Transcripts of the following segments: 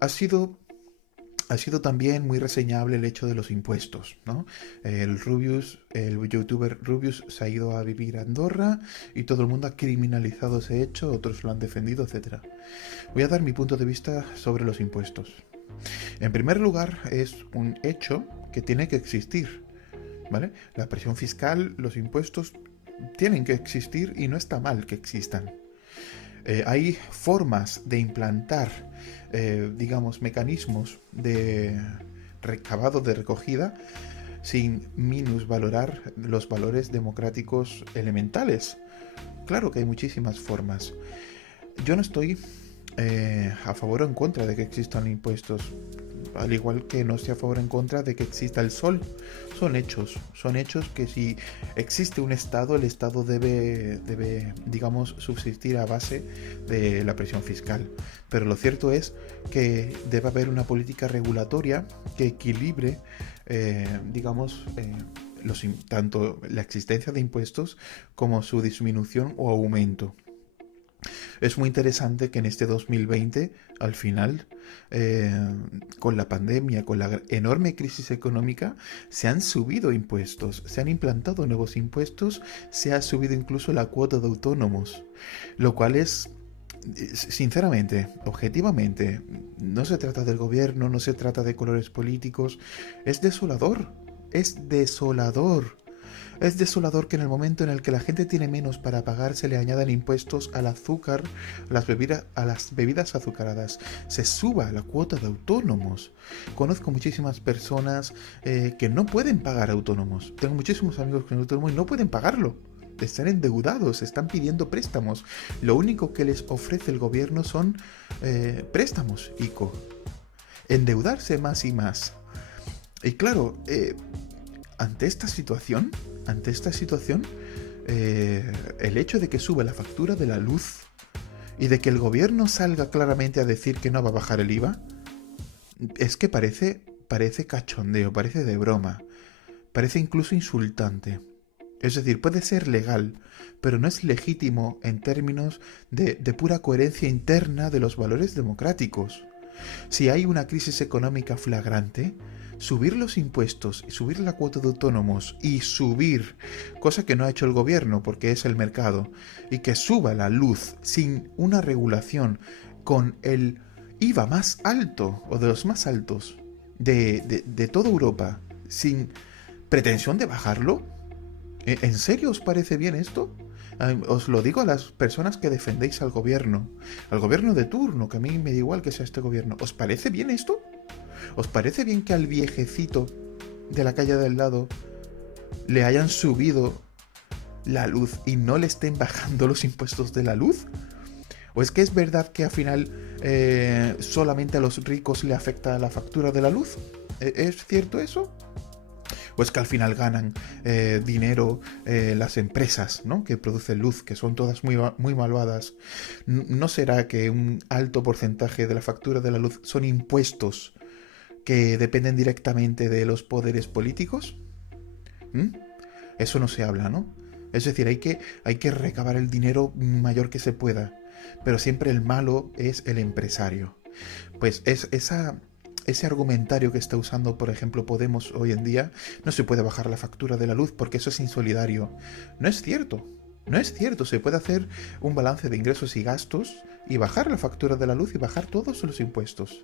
Ha sido Ha sido también muy reseñable el hecho de los impuestos, ¿no? El youtuber Rubius se ha ido a vivir a Andorra y todo el mundo ha criminalizado ese hecho, otros lo han defendido, etcétera. Voy a dar mi punto de vista sobre los impuestos. En primer lugar, es un hecho que tiene que existir, ¿vale? La presión fiscal, los impuestos tienen que existir y no está mal que existan. Hay formas de implantar, digamos, mecanismos de recabado de recogida sin minusvalorar los valores democráticos elementales. Claro que hay muchísimas formas. Yo no estoy a favor o en contra de que existan impuestos, al igual que no estoy a favor o en contra de que exista el sol. Son hechos que si existe un Estado, el Estado debe, digamos, subsistir a base de la presión fiscal. Pero lo cierto es que debe haber una política regulatoria que equilibre, digamos, tanto la existencia de impuestos como su disminución o aumento. Es muy interesante que en este 2020, al final, eh, con la pandemia, con la enorme crisis económica, se han subido impuestos, se han implantado nuevos impuestos, se ha subido incluso la cuota de autónomos, lo cual es, sinceramente, objetivamente, no se trata del gobierno, no se trata de colores políticos, es desolador, es desolador. Es desolador que en el momento en el que la gente tiene menos para pagar se le añadan impuestos al azúcar, a las bebidas azucaradas, se suba la cuota de autónomos. Conozco muchísimas personas que no pueden pagar autónomos. Tengo muchísimos amigos que son autónomos y no pueden pagarlo. Están endeudados, están pidiendo préstamos. Lo único que les ofrece el gobierno son préstamos, ICO. Endeudarse más y más. Y claro, ante esta situación, ante esta situación, el hecho de que sube la factura de la luz y de que el gobierno salga claramente a decir que no va a bajar el IVA, es que parece cachondeo, parece de broma, parece incluso insultante. Es decir, puede ser legal, pero no es legítimo en términos de pura coherencia interna de los valores democráticos. Si hay una crisis económica flagrante, subir los impuestos, subir la cuota de autónomos y subir, cosa que no ha hecho el gobierno porque es el mercado, y que suba la luz sin una regulación con el IVA más alto o de los más altos de toda Europa, sin pretensión de bajarlo. ¿En serio os parece bien esto? Os lo digo a las personas que defendéis al gobierno de turno, que a mí me da igual que sea este gobierno. ¿Os parece bien esto? ¿Os parece bien que al viejecito de la calle del lado le hayan subido la luz y no le estén bajando los impuestos de la luz? ¿O es que es verdad que al final solamente a los ricos le afecta la factura de la luz? ¿Es cierto eso? ¿O es que al final ganan dinero las empresas, ¿no?, que producen luz, que son todas muy malvadas? ¿No será que un alto porcentaje de la factura de la luz son impuestos que dependen directamente de los poderes políticos? ¿Mm? Eso no se habla, ¿no? Es decir, hay que recabar el dinero mayor que se pueda, pero siempre el malo es el empresario. Pues ese argumentario que está usando, por ejemplo, Podemos hoy en día, no se puede bajar la factura de la luz porque eso es insolidario. No es cierto. No es cierto. Se puede hacer un balance de ingresos y gastos y bajar la factura de la luz y bajar todos los impuestos.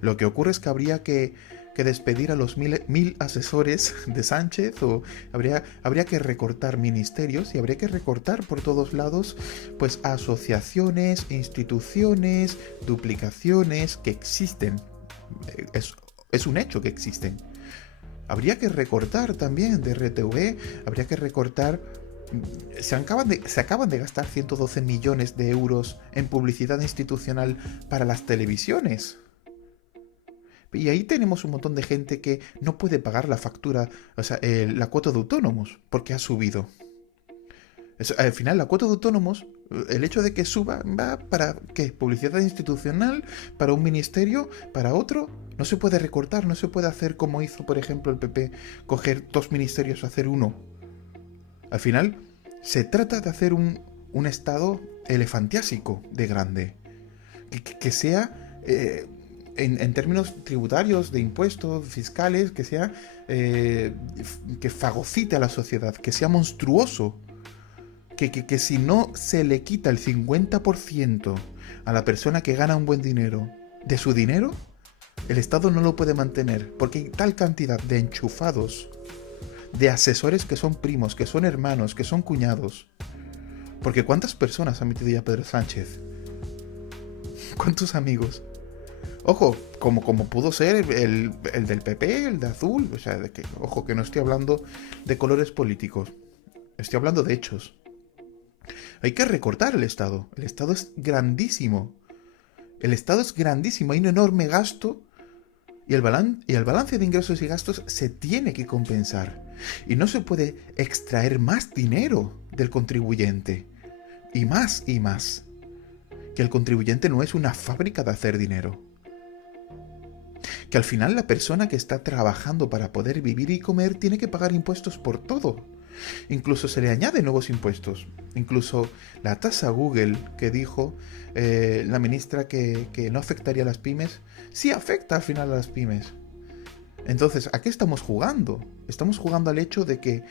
Lo que ocurre es que habría que despedir a los mil asesores de Sánchez, o habría que recortar ministerios y habría que recortar por todos lados pues asociaciones, instituciones, duplicaciones que existen. Es, es un hecho que existen. Habría que recortar también de RTV, habría que recortar. Se acaban de gastar 112 millones de euros en publicidad institucional para las televisiones. Y ahí tenemos un montón de gente que no puede pagar la factura, o sea, la cuota de autónomos, porque ha subido. Al final, la cuota de autónomos, el hecho de que suba, va para, ¿qué? Publicidad institucional, para un ministerio, para otro. No se puede recortar, no se puede hacer como hizo, por ejemplo, el PP, coger dos ministerios o hacer uno. Al final, se trata de hacer un estado elefantiásico de grande. Que sea en términos tributarios, de impuestos, fiscales, que sea que fagocite a la sociedad, que sea monstruoso, que si no se le quita el 50% a la persona que gana un buen dinero de su dinero, el Estado no lo puede mantener, porque hay tal cantidad de enchufados, de asesores que son primos, que son hermanos, que son cuñados. Porque ¿cuántas personas ha metido ya Pedro Sánchez? ¿Cuántos amigos? Ojo, como pudo ser el del PP, el de azul, o sea, ojo, que no estoy hablando de colores políticos, estoy hablando de hechos. Hay que recortar el Estado es grandísimo. El Estado es grandísimo, hay un enorme gasto y el balance de ingresos y gastos se tiene que compensar. Y no se puede extraer más dinero del contribuyente. Y más, que el contribuyente no es una fábrica de hacer dinero. Que al final la persona que está trabajando para poder vivir y comer tiene que pagar impuestos por todo. Incluso se le añaden nuevos impuestos. Incluso la tasa Google que dijo la ministra que no afectaría a las pymes, sí afecta al final a las pymes. Entonces, ¿a qué estamos jugando? Estamos jugando al hecho de que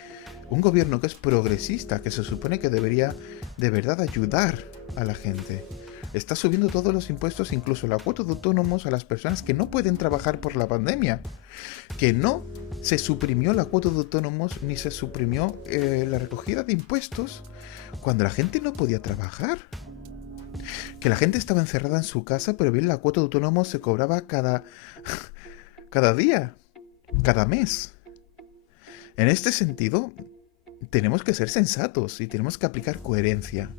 un gobierno que es progresista, que se supone que debería de verdad ayudar a la gente, está subiendo todos los impuestos, incluso la cuota de autónomos a las personas que no pueden trabajar por la pandemia. Que no se suprimió la cuota de autónomos ni se suprimió la recogida de impuestos cuando la gente no podía trabajar. Que la gente estaba encerrada en su casa, pero bien la cuota de autónomos se cobraba cada día, cada mes. En este sentido, tenemos que ser sensatos y tenemos que aplicar coherencia.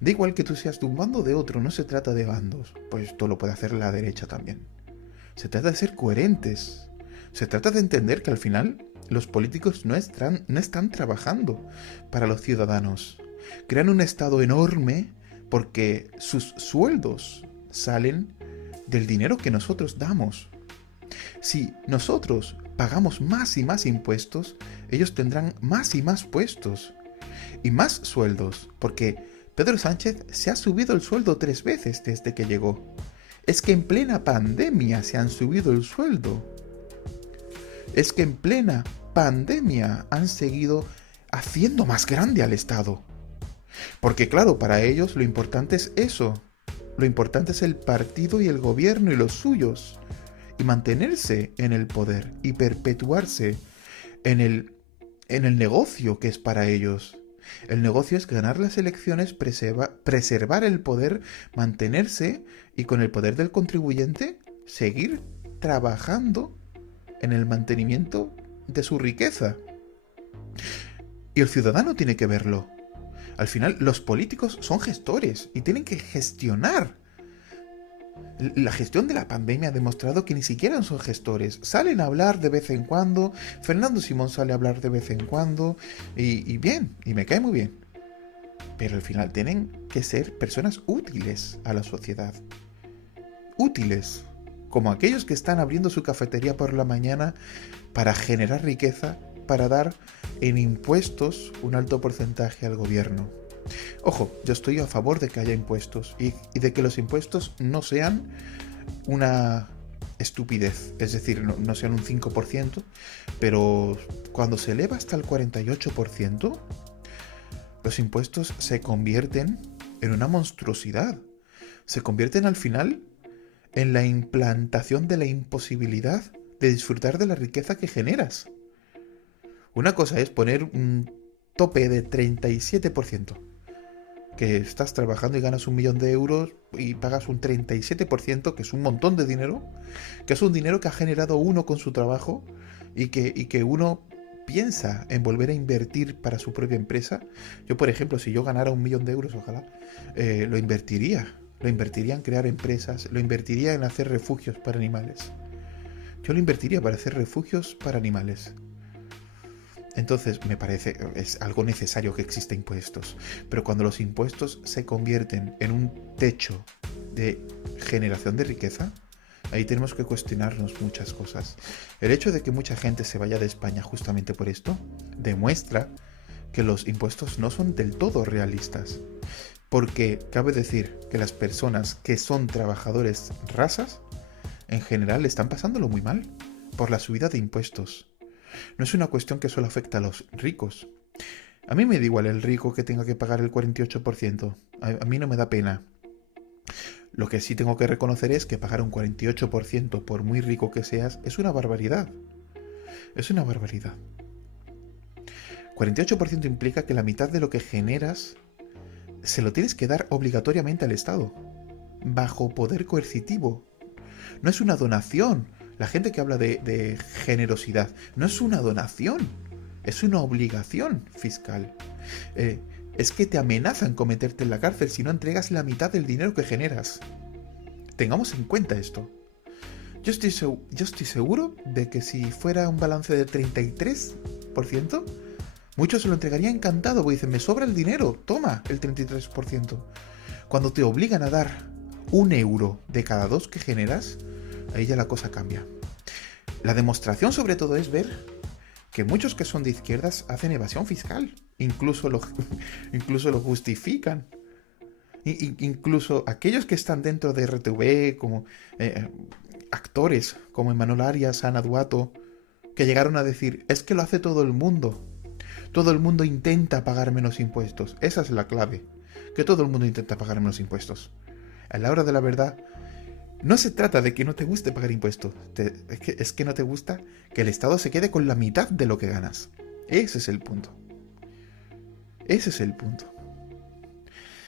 Da igual que tú seas de un bando o de otro, no se trata de bandos, pues esto lo puede hacer la derecha también. Se trata de ser coherentes. Se trata de entender que al final los políticos no están trabajando para los ciudadanos. Crean un Estado enorme porque sus sueldos salen del dinero que nosotros damos. Si nosotros pagamos más y más impuestos, ellos tendrán más y más puestos y más sueldos, porque Pedro Sánchez se ha subido el sueldo 3 veces desde que llegó. Es que en plena pandemia se han subido el sueldo. Es que en plena pandemia han seguido haciendo más grande al Estado. Porque claro, para ellos lo importante es eso. Lo importante es el partido y el gobierno y los suyos. Y mantenerse en el poder y perpetuarse en el negocio que es para ellos. El negocio es ganar las elecciones, preservar el poder, mantenerse y con el poder del contribuyente seguir trabajando en el mantenimiento de su riqueza. Y el ciudadano tiene que verlo. Al final, los políticos son gestores y tienen que gestionar. La gestión de la pandemia ha demostrado que ni siquiera son gestores. Salen a hablar de vez en cuando. Fernando Simón sale a hablar de vez en cuando. Y bien, y me cae muy bien. Pero al final tienen que ser personas útiles a la sociedad. Útiles. Como aquellos que están abriendo su cafetería por la mañana para generar riqueza, para dar en impuestos un alto porcentaje al gobierno. Ojo, yo estoy a favor de que haya impuestos y de que los impuestos no sean una estupidez, es decir, no sean un 5%, pero cuando se eleva hasta el 48%, los impuestos se convierten en una monstruosidad. Se convierten al final en la implantación de la imposibilidad de disfrutar de la riqueza que generas. Una cosa es poner un tope de 37%, que estás trabajando y ganas 1.000.000 de euros y pagas un 37%, que es un montón de dinero, que es un dinero que ha generado uno con su trabajo y que uno piensa en volver a invertir para su propia empresa. Yo, por ejemplo, si yo ganara 1.000.000 de euros, ojalá, lo invertiría en crear empresas, lo invertiría en hacer refugios para animales. Yo lo invertiría para hacer refugios para animales. Entonces, me parece, es algo necesario que exista impuestos. Pero cuando los impuestos se convierten en un techo de generación de riqueza, ahí tenemos que cuestionarnos muchas cosas. El hecho de que mucha gente se vaya de España justamente por esto, demuestra que los impuestos no son del todo realistas. Porque cabe decir que las personas que son trabajadores rasas, en general están pasándolo muy mal por la subida de impuestos. No es una cuestión que solo afecta a los ricos. A mí me da igual el rico que tenga que pagar el 48%. A mí no me da pena. Lo que sí tengo que reconocer es que pagar un 48% por muy rico que seas es una barbaridad. Es una barbaridad. 48% implica que la mitad de lo que generas se lo tienes que dar obligatoriamente al Estado, bajo poder coercitivo. No es una donación. La gente que habla de generosidad, no es una donación, es una obligación fiscal. Es que te amenazan con meterte en la cárcel si no entregas la mitad del dinero que generas. Tengamos en cuenta esto. Yo estoy seguro de que si fuera un balance del 33%, muchos se lo entregarían encantado, porque dicen, me sobra el dinero, toma el 33%. Cuando te obligan a dar 1 euro de cada 2 que generas, ahí ya la cosa cambia. La demostración sobre todo es ver que muchos que son de izquierdas hacen evasión fiscal. Incluso lo justifican. Incluso aquellos que están dentro de RTV, como actores como Emanuel Arias, Ana Duato, que llegaron a decir, es que lo hace todo el mundo. Todo el mundo intenta pagar menos impuestos. Esa es la clave. Que todo el mundo intenta pagar menos impuestos. A la hora de la verdad, no se trata de que no te guste pagar impuestos. Es que no te gusta que el Estado se quede con la mitad de lo que ganas. Ese es el punto. Ese es el punto.